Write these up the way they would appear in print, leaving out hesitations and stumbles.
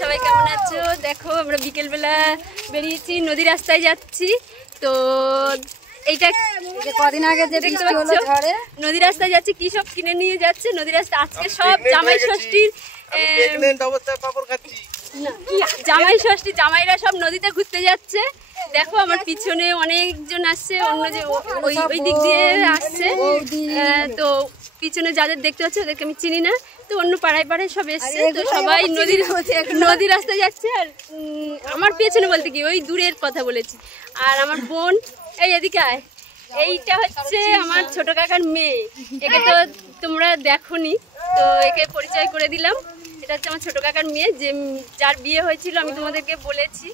সবাই কেমন আছো? দেখো আমরা বিকেল বেলা বেরিয়েছি, নদী রাস্তায় যাচ্ছি। তো এইটা কদিন আগে যে দেখতে পাচ্ছ, নদী রাস্তায় যাচ্ছি, কি সব কিনে নিয়ে যাচ্ছে নদী রাস্তা। আজকে সব জামাই ষষ্ঠীর জামাই ষষ্ঠী, জামাইরা সব নদীতে ঘুরতে যাচ্ছে। দেখো আমার পিছনে অনেকজন আসছে, অন্য যে ওই দিক দিয়ে আসছে। তো পিছনে যাদের দেখতে পাচ্ছ ওদেরকে আমি চিনি না, তো অন্য পাড়ায় পাড়ায় সব এসছে। তো সবাই নদী রাস্তায় যাচ্ছে। আর আমার পেছনে বলতে কি ওই দূরের কথা বলেছি। আর আমার বোন এই এদিকে আয়, এইটা হচ্ছে আমার ছোট কাকার মেয়ে। একে তো তোমরা দেখোনি, তো একে পরিচয় করে দিলাম। এটা হচ্ছে আমার ছোট কাকার মেয়ে, যে যার বিয়ে হয়েছিল আমি তোমাদেরকে বলেছি,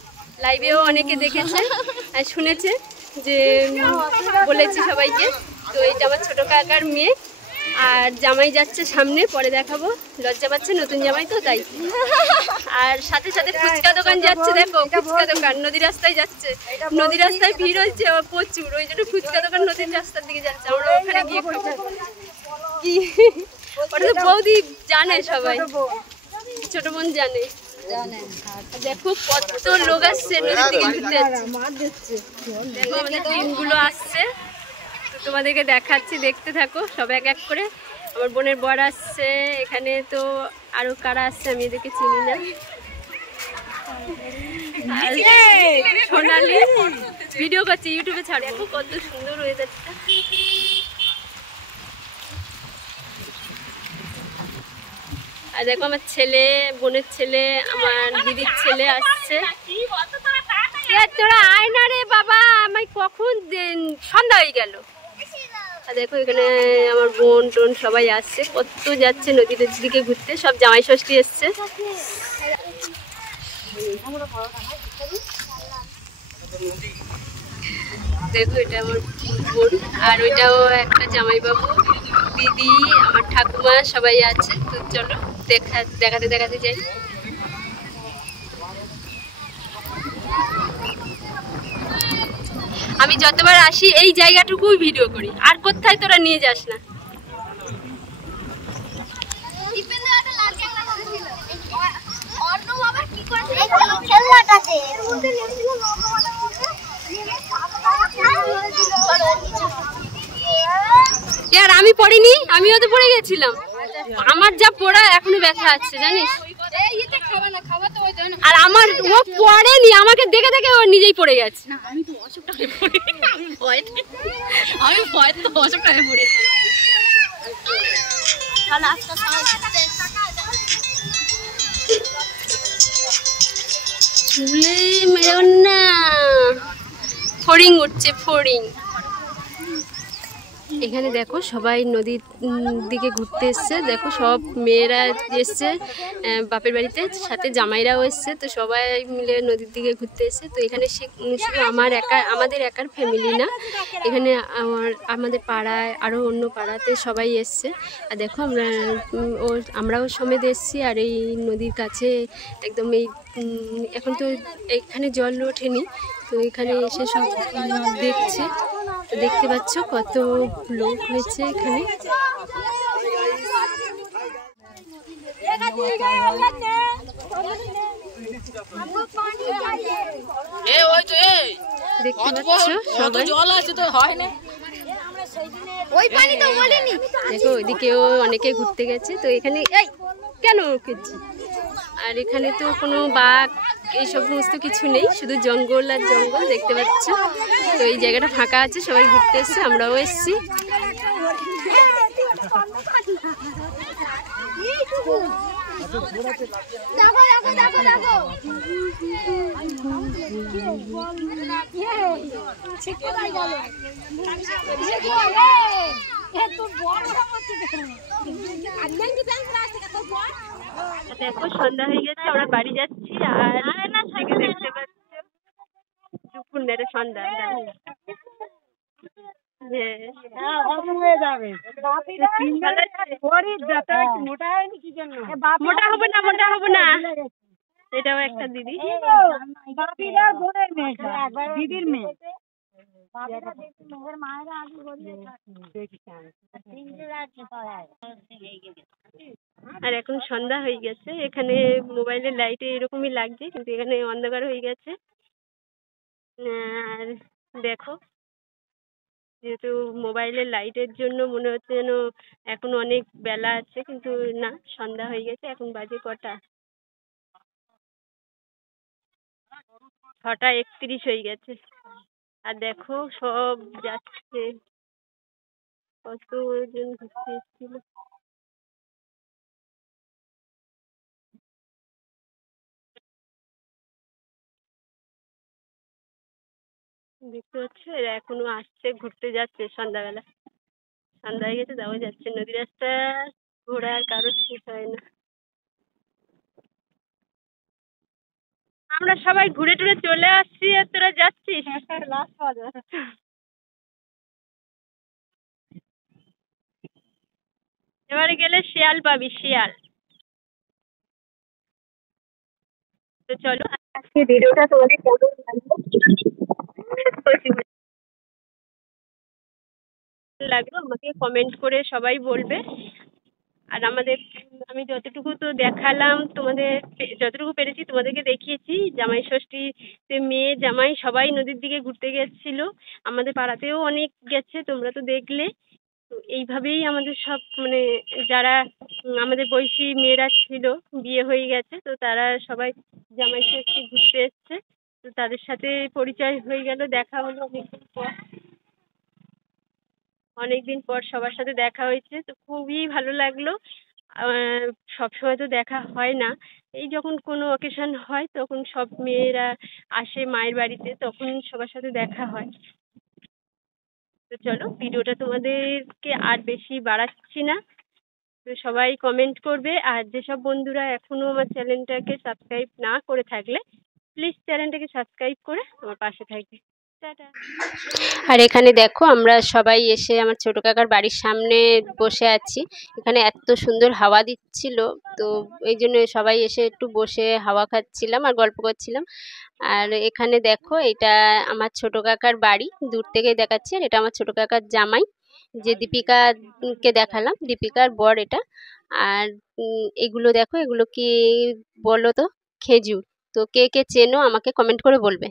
লাইভেও অনেকে দেখেছে আর শুনেছে, যে বলেছি সবাইকে। তো এটা আমার ছোট কাকার মেয়ে। আর জামাই যাচ্ছে সামনে, পরে দেখাবো, লজ্জা পাচ্ছে, নতুন জামাই তো তাই। আর সাথে সাথে ফুচকা দোকান যাচ্ছে, দেখো ফুচকা দোকান নদী রাস্তায় যাচ্ছে। নদী রাস্তায় ভিড় হচ্ছে প্রচুর, ওই জন্য ফুচকা দোকান নদীর রাস্তার দিকে যাচ্ছে। আমরা ওখানে গিয়ে কি ওটা তো বৌদি জানে, সবাই ছোট বোন জানে। দেখো কত লোক আসছে নদীর দিকে ঘুরতে যাচ্ছে। দেখো আমাদের টিমগুলো আসছে, তো তোমাদেরকে দেখাচ্ছি, দেখতে থাকো সব এক এক করে। আমার বোনের বর আসছে এখানে, তো আরো কারা আসছে আমি এদেরকে চিনি না। সোনালি ভিডিও করছি, ইউটিউবে ছাড়বো। কত সুন্দর ওয়েদারটা। আর দেখো আমার ছেলে, বোনের ছেলে, আমার দিদির ছেলে আসছে। তোরা আয় না রে বাবা, আমি কখন সন্ধ্যা হয়ে গেল। আর দেখো এখানে আমার বোন টোন সবাই আসছে, কত যাচ্ছে নদীর দিকে ঘুরতে, সব জামাই ষষ্ঠী এসছে। দেখো এটা আমার বোন, আর ওইটাও একটা জামাইবাবু, দিদি, আমার ঠাকুমা সবাই আছে। তো চলো দেখাতে দেখাতে যাই। আমি যতবার আসি এই জায়গাটুকুই ভিডিও করি, আর কোথায় তোরা নিয়ে যাস না। আর আমি পড়িনি, আমিও তো পড়ে গেছিলাম। আমার যা পড়া এখনো ব্যথা আছে জানিস। আর আমার ও পড়েনি, আমাকে দেখে দেখে ও নিজেই পড়ে গেছে। আমি ভয় তো অসুখটায় পড়ে। চুলে মেরো না, ফড়িং উঠছে, ফড়িং। এখানে দেখো সবাই নদীর দিকে ঘুরতে এসছে। দেখো সব মেয়েরা এসছে বাপের বাড়িতে, সাথে জামাইরাও এসছে। তো সবাই মিলে নদীর দিকে ঘুরতে এসছে। তো এখানে শুধু আমাদের একার ফ্যামিলি না, এখানে আমাদের পাড়ায় আরও অন্য পাড়াতে সবাই এসছে। আর দেখো আমরাও সমেত এসছি। আর এই নদীর কাছে একদম এখন তো এখানে জল ওঠেনি, তো এখানে এসে সব দেখছে। দেখতে পাচ্ছ কত লোক হয়েছে এখানে। দেখতে পাচ্ছ সবাই, দেখো ওইদিকেও অনেকে ঘুরতে গেছে। তো এখানে কেন কেছি, আর এখানে তো কোনো বাঘ এই সমস্ত কিছু নেই, শুধু জঙ্গল আর জঙ্গল দেখতে পাচ্ছ। তো এই জায়গাটা ফাঁকা আছে, সবাই ঘুরতে এসছে, আমরাও এসছি। দেখো সন্ধ্যা হয়ে গেছে, আমরা বাড়ি যাচ্ছি। আর দেখতে পাচ্ছি দুপুর নেড়ে সন্ধ্যা। মোটা হবো না, এটাও একটা দিদি, দিদির মেয়ে। আর এখন সন্ধ্যা হয়ে গেছে, এখানে মোবাইলের লাইটে এরকমই লাগছে, কিন্তু এখানে অন্ধকার হয়ে গেছে। আর দেখো, যেহেতু মোবাইলের লাইটের জন্য মনে হচ্ছে যেন এখন অনেক বেলা আছে, কিন্তু না, সন্ধ্যা হয়ে গেছে। এখন বাজে কটা? 6:31 হয়ে গেছে। আর দেখো সব যাচ্ছে, কতজন ঘুরতে এসেছিল। দেখতে পাচ্ছ, এরা এখনো আসছে, ঘুরতে যাচ্ছে সন্ধ্যাবেলা। সন্ধ্যা হয়ে গেছে, যাওয়া যাচ্ছে। নদী রাস্তা ঘোরার কারোর শেষ হয় না। আমরা সবাই ঘুরে টুরে চলে আসছি, আর তোরা যাচ্ছিস। এবারে গেলে শিয়াল পাবি, শিয়াল। তো চলো, আজকে ভিডিওটা তোমাদের কেমন লাগলো আমাকে কমেন্ট করে সবাই বলবে। আর আমি যতটুকু তো দেখালাম তোমাদের, যতটুকু পেরেছি তোমাদেরকে দেখিয়েছি। জামাই ষষ্ঠীতে মেয়ে জামাই সবাই নদীর দিকে ঘুরতে গেছিল। আমাদের পাড়াতেও অনেক গেছে, তোমরা তো দেখলে। তো এইভাবেই আমাদের সব মানে যারা আমাদের বয়সী মেয়েরা ছিল, বিয়ে হয়ে গেছে, তো তারা সবাই জামাই ষষ্ঠী ঘুরতে এসছে। তো তাদের সাথে পরিচয় হয়ে গেল, দেখা হলো অনেকদিন পর সবার সাথে দেখা হয়েছে। তো খুবই ভালো লাগলো। সবসময় তো দেখা হয় না, এই যখন কোনো অকেশন হয় তখন সব মেয়েরা আসে মায়ের বাড়িতে, তখন সবার সাথে দেখা হয়। তো চলো, ভিডিওটা তোমাদেরকে আর বেশি বাড়াচ্ছি না। তো সবাই কমেন্ট করবে, আর যেসব বন্ধুরা এখনো আমার চ্যানেলটাকে সাবস্ক্রাইব না করে থাকলে প্লিজ চ্যানেলটাকে সাবস্ক্রাইব করে আমার পাশে থাকবে। টাটা। আর এখানে দেখো, আমরা সবাই এসে আমার ছোট কাকার বাড়ির সামনে বসে আছি। এখানে এত সুন্দর হাওয়া দিচ্ছিল, তো এই জন্য সবাই এসে একটু বসে হাওয়া খাচ্ছিলাম আর গল্প করছিলাম। আর এখানে দেখো, এটা আমার ছোট কাকার বাড়ি, দূর থেকে দেখাচ্ছি। আর এটা আমার ছোট কাকার জামাই, যে দীপিকাকে দেখালাম, দীপিকার বর এটা। আর এগুলো দেখো, এগুলো কি বলো তো? খেজুর। তো কে কে চেনো আমাকে কমেন্ট করে বলবে।